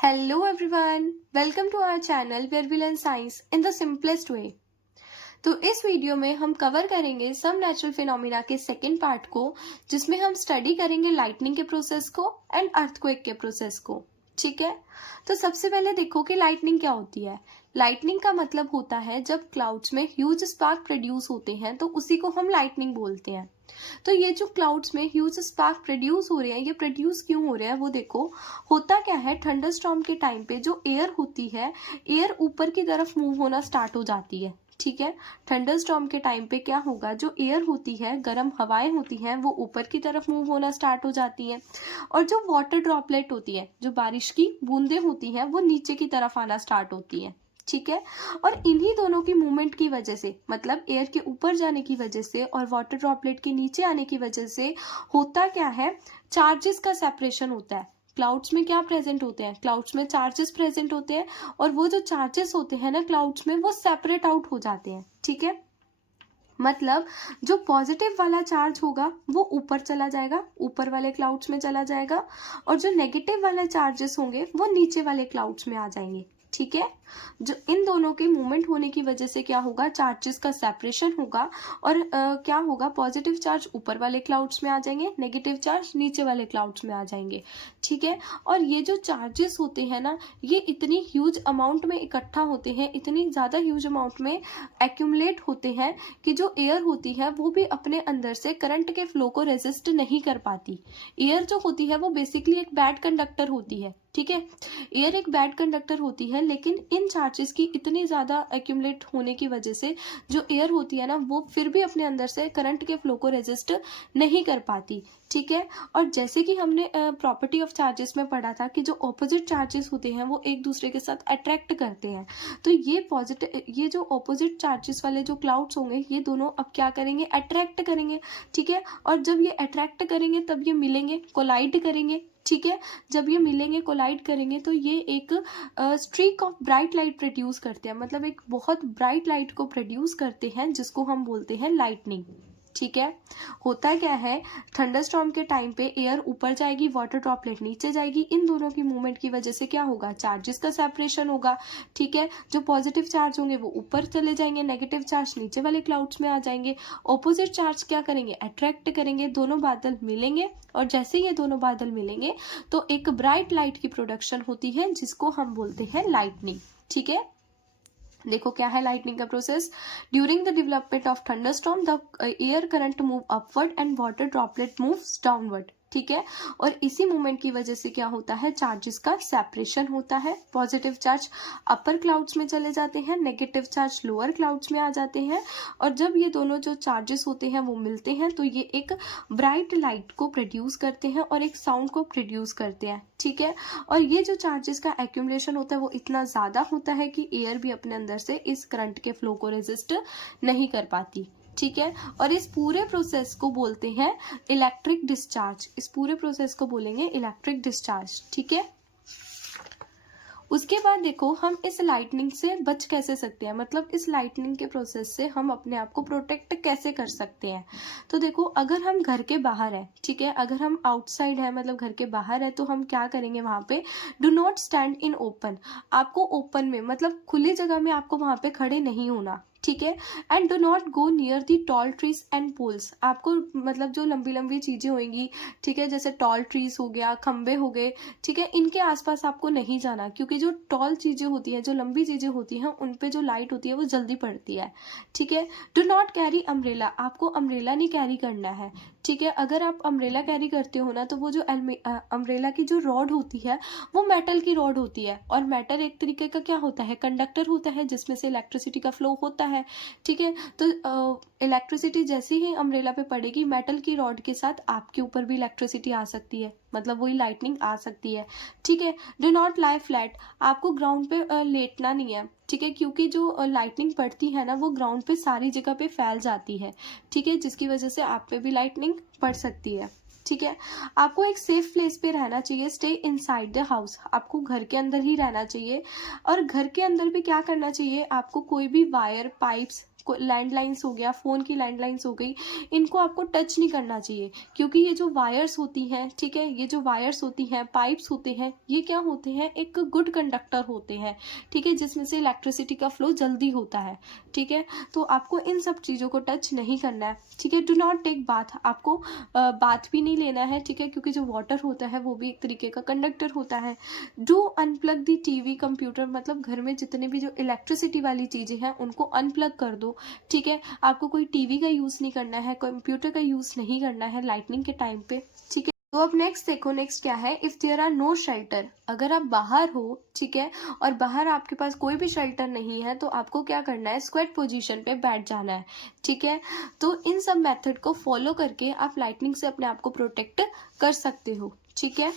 Hello everyone, welcome to our channel where we learn science in the simplest way। तो इस video में हम cover करेंगे some natural phenomena के second part को, जिसमें हम स्टडी करेंगे लाइटनिंग के प्रोसेस को एंड अर्थक्वेक के प्रोसेस को। ठीक है, तो सबसे पहले देखो कि लाइटनिंग क्या होती है। लाइटनिंग का मतलब होता है जब क्लाउड्स में ह्यूज स्पार्क प्रोड्यूस होते हैं तो उसी को हम लाइटनिंग बोलते हैं। तो ये जो क्लाउड्स में ह्यूज स्पार्क प्रोड्यूस हो रहे हैं, ये प्रोड्यूस क्यों हो रहे हैं वो देखो। होता क्या है, थंडरस्टॉर्म के टाइम पे जो एयर होती है, एयर ऊपर की तरफ मूव होना स्टार्ट हो जाती है। ठीक है, थंडरस्टॉर्म के टाइम पे क्या होगा, जो एयर होती है, गर्म हवाएं होती हैं, वो ऊपर की तरफ मूव होना स्टार्ट हो जाती हैं और जो वाटर ड्रॉपलेट होती है, जो बारिश की बूंदें होती हैं, वो नीचे की तरफ आना स्टार्ट होती हैं। ठीक है, और इन्हीं दोनों की मूवमेंट की वजह से, मतलब एयर के ऊपर जाने की वजह से और वाटर ड्रॉपलेट के नीचे आने की वजह से होता क्या है, चार्जेस का सेपरेशन होता है। क्लाउड्स में क्या प्रेजेंट होते हैं, क्लाउड्स में चार्जेस प्रेजेंट होते हैं और वो जो चार्जेस होते हैं ना क्लाउड्स में, वो सेपरेट आउट हो जाते हैं। ठीक है, मतलब जो पॉजिटिव वाला चार्ज होगा वो ऊपर चला जाएगा, ऊपर वाले क्लाउड्स में चला जाएगा, और जो नेगेटिव वाले चार्जेस होंगे वो नीचे वाले क्लाउड्स में आ जाएंगे। ठीक है, जो इन दोनों के मूवमेंट होने की वजह से क्या होगा, चार्जेस का सेपरेशन होगा और क्या होगा, पॉजिटिव चार्ज ऊपर वाले क्लाउड्स में आ जाएंगे, नेगेटिव चार्ज नीचे वाले क्लाउड्स में आ जाएंगे। ठीक है, और ये जो चार्जेस होते हैं ना, ये इतनी ह्यूज अमाउंट में इकट्ठा होते हैं, इतनी ज़्यादा ह्यूज अमाउंट में एक्यूमुलेट होते हैं कि जो एयर होती है वो भी अपने अंदर से करंट के फ्लो को रेजिस्ट नहीं कर पाती। एयर जो होती है वो बेसिकली एक बैड कंडक्टर होती है। ठीक है, एयर एक बैड कंडक्टर होती है, लेकिन इन चार्जेस की इतनी ज़्यादा एक्यूमुलेट होने की वजह से जो एयर होती है ना, वो फिर भी अपने अंदर से करंट के फ्लो को रेजिस्ट नहीं कर पाती। ठीक है, और जैसे कि हमने प्रॉपर्टी ऑफ चार्जेस में पढ़ा था कि जो ऑपोजिट चार्जेस होते हैं वो एक दूसरे के साथ अट्रैक्ट करते हैं, तो ये जो ऑपोजिट चार्जेस वाले जो क्लाउड्स होंगे, ये दोनों अब क्या करेंगे, अट्रैक्ट करेंगे। ठीक है, और जब ये अट्रैक्ट करेंगे तब ये मिलेंगे, कोलाइड करेंगे। ठीक है, जब ये मिलेंगे, कोलाइड करेंगे, तो ये एक streak of bright light produce करते हैं, मतलब एक बहुत ब्राइट लाइट को प्रोड्यूस करते हैं, जिसको हम बोलते हैं लाइटनिंग। ठीक है, होता क्या है, थंडरस्टॉर्म के टाइम पे एयर ऊपर जाएगी, वाटर ड्रॉपलेट नीचे जाएगी, इन दोनों की मूवमेंट की वजह से क्या होगा, चार्जेस का सेपरेशन होगा। ठीक है, जो पॉजिटिव चार्ज होंगे वो ऊपर चले जाएंगे, नेगेटिव चार्ज नीचे वाले क्लाउड्स में आ जाएंगे, ऑपोजिट चार्ज क्या करेंगे, अट्रैक्ट करेंगे, दोनों बादल मिलेंगे, और जैसे ये दोनों बादल मिलेंगे तो एक ब्राइट लाइट की प्रोडक्शन होती है, जिसको हम बोलते हैं लाइटनिंग। ठीक है, देखो क्या है लाइटनिंग का process. During the development of thunderstorm the air current move upward and water droplet moves downward. ठीक है, और इसी मूवमेंट की वजह से क्या होता है, चार्जेस का सेपरेशन होता है। पॉजिटिव चार्ज अपर क्लाउड्स में चले जाते हैं, नेगेटिव चार्ज लोअर क्लाउड्स में आ जाते हैं, और जब ये दोनों जो चार्जेस होते हैं वो मिलते हैं तो ये एक ब्राइट लाइट को प्रोड्यूस करते हैं और एक साउंड को प्रोड्यूस करते हैं। ठीक है, और ये जो चार्जेस का एक्यूमुलेशन होता है वो इतना ज़्यादा होता है कि एयर भी अपने अंदर से इस करंट के फ्लो को रेजिस्ट नहीं कर पाती। ठीक है, और इस पूरे प्रोसेस को बोलते हैं इलेक्ट्रिक डिस्चार्ज, इस पूरे प्रोसेस को बोलेंगे इलेक्ट्रिक डिस्चार्ज। ठीक है, उसके बाद देखो हम इस लाइटनिंग से बच कैसे सकते हैं, मतलब इस लाइटनिंग के प्रोसेस से हम अपने आप को प्रोटेक्ट कैसे कर सकते हैं। तो देखो, अगर हम घर के बाहर है, ठीक है, अगर हम आउटसाइड है, मतलब घर के बाहर है, तो हम क्या करेंगे, वहां पे do not stand in open, आपको ओपन में, मतलब खुली जगह में आपको वहां पे खड़े नहीं होना। ठीक है, and do not go near the tall trees and poles, आपको मतलब जो लंबी लंबी चीजें होंगी, ठीक है, जैसे टॉल ट्रीज हो गया, खंबे हो गए, ठीक है, इनके आसपास आपको नहीं जाना, क्योंकि जो टॉल चीजें होती हैं, जो लंबी चीजें होती हैं, उन पे जो लाइट होती है वो जल्दी पड़ती है। ठीक है, डू नॉट कैरी अम्ब्रेला, आपको अम्ब्रेला नहीं कैरी करना है। ठीक है, अगर आप अम्ब्रेला कैरी करते हो ना, तो वो जो अम्ब्रेला की जो रॉड होती है वो मेटल की रॉड होती है, और मेटल एक तरीके का क्या होता है, कंडक्टर होता है, जिसमें से इलेक्ट्रिसिटी का फ्लो होता है। ठीक है, तो इलेक्ट्रिसिटी जैसे ही अम्ब्रेला पे पड़ेगी, मेटल की रॉड के साथ आपके ऊपर भी इलेक्ट्रिसिटी आ सकती है, मतलब वही लाइटनिंग आ सकती है। ठीक है, डू नॉट लाई फ्लैट, आपको ग्राउंड पे लेटना नहीं है। ठीक है, क्योंकि जो लाइटनिंग पड़ती है ना, वो ग्राउंड पे सारी जगह पे फैल जाती है। ठीक है, जिसकी वजह से आप पे भी लाइटनिंग पड़ सकती है। ठीक है, आपको एक सेफ प्लेस पे रहना चाहिए, स्टे इनसाइड द हाउस, आपको घर के अंदर ही रहना चाहिए, और घर के अंदर भी क्या करना चाहिए, आपको कोई भी वायर, पाइप्स, लैंडलाइंस हो गया, फ़ोन की लैंडलाइंस हो गई, इनको आपको टच नहीं करना चाहिए, क्योंकि ये जो वायर्स होती हैं, ठीक है, ये जो वायर्स होती हैं, पाइप्स होते हैं, ये क्या होते हैं, एक गुड कंडक्टर होते हैं, ठीक है, जिसमें से इलेक्ट्रिसिटी का फ्लो जल्दी होता है, ठीक है। तो आपको इन सब चीज़ों को टच नहीं करना है, ठीक है। डू नॉट टेक बाथ, आपको बाथ भी नहीं लेना है, ठीक है, क्योंकि जो वाटर होता है वो भी एक तरीके का कंडक्टर होता है। Do unplug the TV computer, मतलब घर में जितने भी जो इलेक्ट्रिसिटी वाली चीज़ें हैं उनको अनप्लग कर दो, ठीक है। आपको कोई टीवी का यूज़ नहीं करना है, कंप्यूटर का यूज़ नहीं करना है लाइटनिंग के टाइम पे, ठीक है। तो अब नेक्स्ट देखो, नेक्स्ट क्या है, if there are no shelter, अगर आप बाहर हो, ठीक है, और बाहर आपके पास कोई भी शेल्टर नहीं है, तो आपको क्या करना है, स्क्वेट पोजीशन पे बैठ जाना है, ठीक है। तो इन सब मेथड को फॉलो करके आप लाइटनिंग से अपने आप को प्रोटेक्ट कर सकते हो, ठीक है।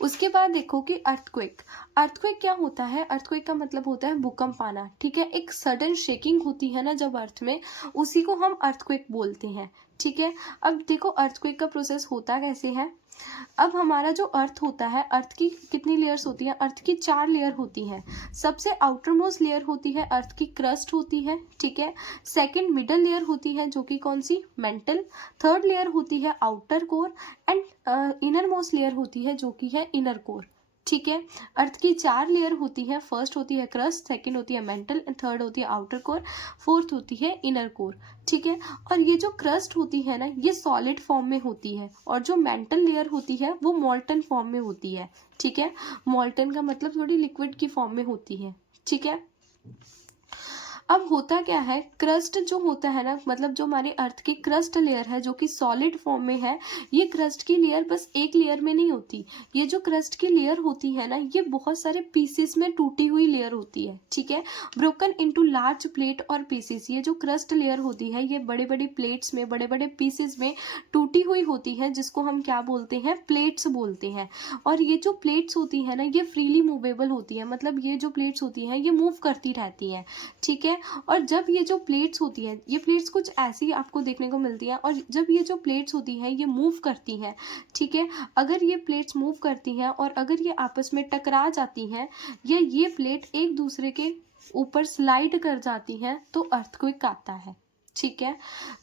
उसके बाद देखो कि अर्थक्वेक, अर्थक्वेक क्या होता है, अर्थक्वेक का मतलब होता है भूकंप आना, ठीक है, एक सडन शेकिंग होती है ना जब अर्थ में, उसी को हम अर्थक्वेक बोलते हैं, ठीक है। अब देखो अर्थक्वेक का प्रोसेस होता कैसे है, अब हमारा जो अर्थ होता है, अर्थ की कितनी लेयर्स होती हैं, अर्थ की 4 लेयर होती हैं। सबसे आउटर मोस्ट लेयर होती है अर्थ की क्रस्ट होती है, ठीक है। सेकंड मिडल लेयर होती है जो कि कौन सी, मेंटल। थर्ड लेयर होती है outer core, and inner most layer होती है जो कि है इनर कोर, ठीक है। अर्थ की 4 लेयर होती है, फर्स्ट होती है क्रस्ट, सेकंड होती है मेंटल, एंड थर्ड होती है आउटर कोर, फोर्थ होती है इनर कोर, ठीक है। और ये जो क्रस्ट होती है ना, ये सॉलिड फॉर्म में होती है, और जो मेंटल लेयर होती है वो मॉल्टन फॉर्म में होती है, ठीक है। मॉल्टन का मतलब थोड़ी लिक्विड की फॉर्म में होती है, ठीक है। अब होता क्या है, क्रस्ट जो होता है ना, मतलब जो हमारे अर्थ की क्रस्ट लेयर है जो कि सॉलिड फॉर्म में है, ये क्रस्ट की लेयर बस एक लेयर में नहीं होती, ये जो क्रस्ट की लेयर होती है ना, ये बहुत सारे पीसेस में टूटी हुई लेयर होती है, ठीक है, ब्रोकन इनटू लार्ज प्लेट और पीसेस। ये जो क्रस्ट लेयर होती है ये बड़े बड़े प्लेट्स में, बड़े बड़े पीसेस में टूटी हुई होती है, जिसको हम क्या बोलते हैं, प्लेट्स बोलते हैं। और ये जो प्लेट्स होती है ना, ये फ्रीली मूवेबल होती है, मतलब ये जो प्लेट्स होती हैं ये मूव करती रहती हैं, ठीक है। और जब ये जो प्लेट्स होती हैं, ये प्लेट्स कुछ ऐसी आपको देखने को मिलती हैं, और जब ये जो प्लेट्स होती हैं ये मूव करती हैं, ठीक है, अगर ये प्लेट्स मूव करती हैं और अगर ये आपस में टकरा जाती हैं, या ये प्लेट एक दूसरे के ऊपर स्लाइड कर जाती हैं, तो अर्थक्वेक आता है, ठीक है।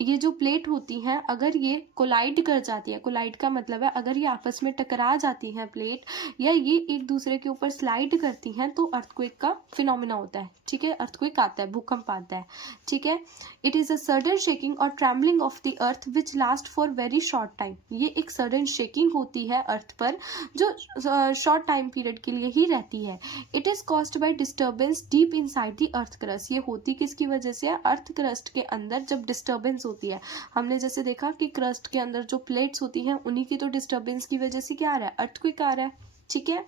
ये जो प्लेट होती हैं अगर ये कोलाइड कर जाती है, कोलाइड का मतलब है अगर ये आपस में टकरा जाती हैं प्लेट, या ये एक दूसरे के ऊपर स्लाइड करती हैं, तो अर्थक्वेक का फिनोमिना होता है, ठीक है, अर्थक्वेक आता है, भूकंप आता है, ठीक है। It is a sudden shaking और trembling of the earth which last for very short time. ये एक सडन शेकिंग होती है अर्थ पर जो शॉर्ट टाइम पीरियड के लिए ही रहती है। It is caused by disturbance deep inside the earth crust. ये होती किसकी वजह से है, अर्थ क्रस्ट के अंदर जब डिस्टर्बेंस होती है। हमने जैसे देखा कि क्रस्ट के अंदर जो प्लेट्स होती हैं उन्हीं की तो डिस्टर्बेंस की वजह से क्या आ रहा है, अर्थक्वेक आ रहा है, ठीक है।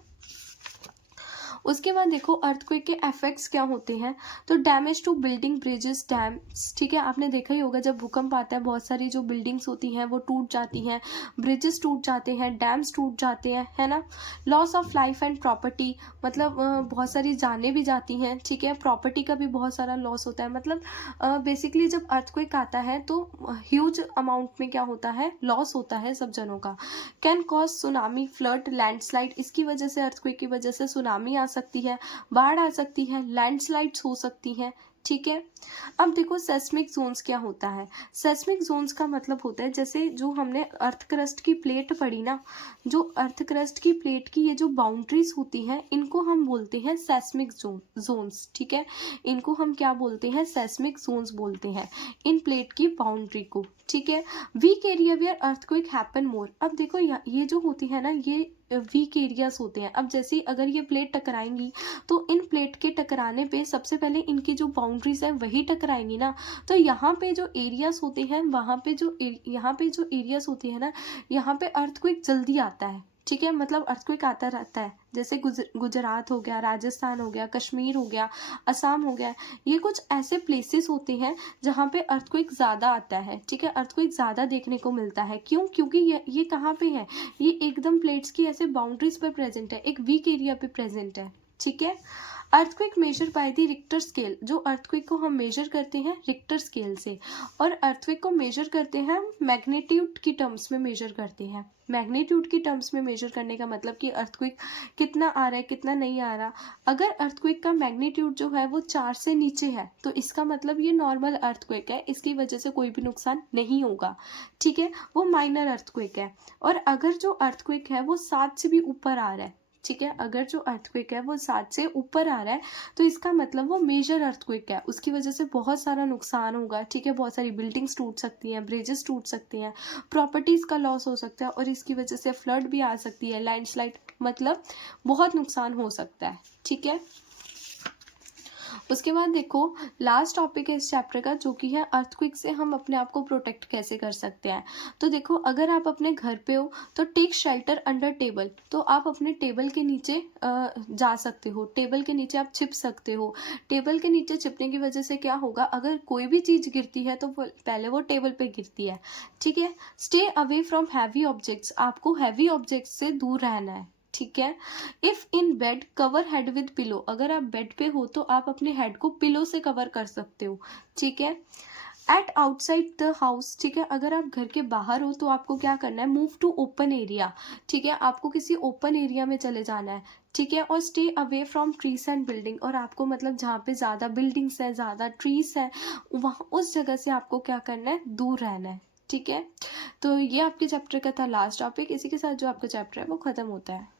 उसके बाद देखो अर्थक्वेक के इफेक्ट्स क्या होते हैं, तो damage to building, bridges, dams, ठीक है, आपने देखा ही होगा जब भूकंप आता है बहुत सारी जो बिल्डिंग्स होती हैं वो टूट जाती हैं, ब्रिजेस टूट जाते हैं, डैम्स टूट जाते हैं, है ना। Loss of life and property, मतलब बहुत सारी जानें भी जाती हैं, ठीक है, प्रॉपर्टी का भी बहुत सारा लॉस होता है, मतलब बेसिकली जब अर्थक्वेक आता है तो ह्यूज अमाउंट में क्या होता है, लॉस होता है सब जनों का। Can cause tsunami, flood, landslide, इसकी वजह से, अर्थक्वेक की वजह से सुनामी आ सकती है, बाढ़ आ सकती है, लैंडस्लाइड्स हो सकती हैं, ठीक है। अब देखो सेस्मिक जोन्स क्या होता है, सेस्मिक जोन्स का मतलब होता है जैसे जो हमने अर्थ क्रस्ट की प्लेट पढ़ी ना, जो अर्थ क्रस्ट की प्लेट की ये जो बाउंड्रीज होती हैं इनको हम बोलते हैं सेस्मिक जोन्स, ठीक है, इनको हम क्या बोलते हैं, सेस्मिक जोन्स बोलते हैं इन प्लेट की बाउंड्री को, ठीक है। Weak area where earthquake happen more. अब देखो ये जो होती है ना, ये वीक एरियाज होते हैं। अब जैसे अगर ये प्लेट टकराएंगी तो इन प्लेट के टकराने पे सबसे पहले इनकी जो बाउंड्रीज है वही टकराएंगी ना, तो यहाँ पे जो एरियाज होते हैं वहाँ पे जो यहाँ पे जो एरियाज होती है ना, यहाँ पे अर्थक्वेक जल्दी आता है, ठीक है, मतलब अर्थक्वेक आता रहता है, जैसे गुजरात हो गया, राजस्थान हो गया, कश्मीर हो गया, असम हो गया, ये कुछ ऐसे प्लेसेस होते हैं जहाँ पे अर्थक्वेक ज़्यादा आता है, ठीक है, अर्थक्वेक ज़्यादा देखने को मिलता है। क्यों, क्योंकि ये कहाँ पे है, ये एकदम प्लेट्स की ऐसे बाउंड्रीज पर प्रेजेंट है, एक वीक एरिया पे प्रेजेंट है, ठीक है। Earthquake measure by the Richter scale, जो अर्थक्वेक को हम मेजर करते हैं रिक्टर स्केल से, और अर्थक्वेक को मेजर करते हैं मैग्नीट्यूड की टर्म्स में मेजर करते हैं, मैग्नीट्यूड की टर्म्स में मेजर करने का मतलब कि अर्थक्वेक कितना आ रहा है कितना नहीं आ रहा। अगर अर्थक्वेक का मैग्नीट्यूड जो है वो 4 से नीचे है तो इसका मतलब ये नॉर्मल अर्थक्वेक है, इसकी वजह से कोई भी नुकसान नहीं होगा, ठीक है, वो माइनर अर्थक्वेक है। और अगर जो अर्थक्वेक है वो 7 से भी ऊपर आ रहा है, ठीक है, अगर जो अर्थक्वेक है वो 7 से ऊपर आ रहा है तो इसका मतलब वो मेजर अर्थक्वेक है, उसकी वजह से बहुत सारा नुकसान होगा, ठीक है, बहुत सारी बिल्डिंग्स टूट सकती हैं, ब्रिजेस टूट सकती हैं, प्रॉपर्टीज़ का लॉस हो सकता है और इसकी वजह से फ्लड भी आ सकती है, लैंडस्लाइड, मतलब बहुत नुकसान हो सकता है, ठीक है। उसके बाद देखो लास्ट टॉपिक है इस चैप्टर का जो कि है अर्थक्वेक से हम अपने आप को प्रोटेक्ट कैसे कर सकते हैं। तो देखो अगर आप अपने घर पे हो तो टेक शेल्टर अंडर टेबल, तो आप अपने टेबल के नीचे जा सकते हो, टेबल के नीचे आप छिप सकते हो। टेबल के नीचे छिपने की वजह से क्या होगा, अगर कोई भी चीज़ गिरती है तो पहले वो टेबल पे गिरती है, ठीक है। Stay away from heavy objects, आपको हैवी ऑब्जेक्ट्स से दूर रहना है, ठीक है। If in bed cover head with pillow, अगर आप बेड पे हो तो आप अपने हेड को पिलो से कवर कर सकते हो, ठीक है। एट आउटसाइड द हाउस, ठीक है, अगर आप घर के बाहर हो तो आपको क्या करना है, मूव टू ओपन एरिया, ठीक है, आपको किसी ओपन एरिया में चले जाना है, ठीक है। और stay away from trees and building, और आपको मतलब जहाँ पे ज़्यादा बिल्डिंग्स हैं, ज़्यादा ट्रीज हैं, वहाँ उस जगह से आपको क्या करना है, दूर रहना है, ठीक है। तो ये आपके चैप्टर का था लास्ट टॉपिक, इसी के साथ जो आपका चैप्टर है वो ख़त्म होता है।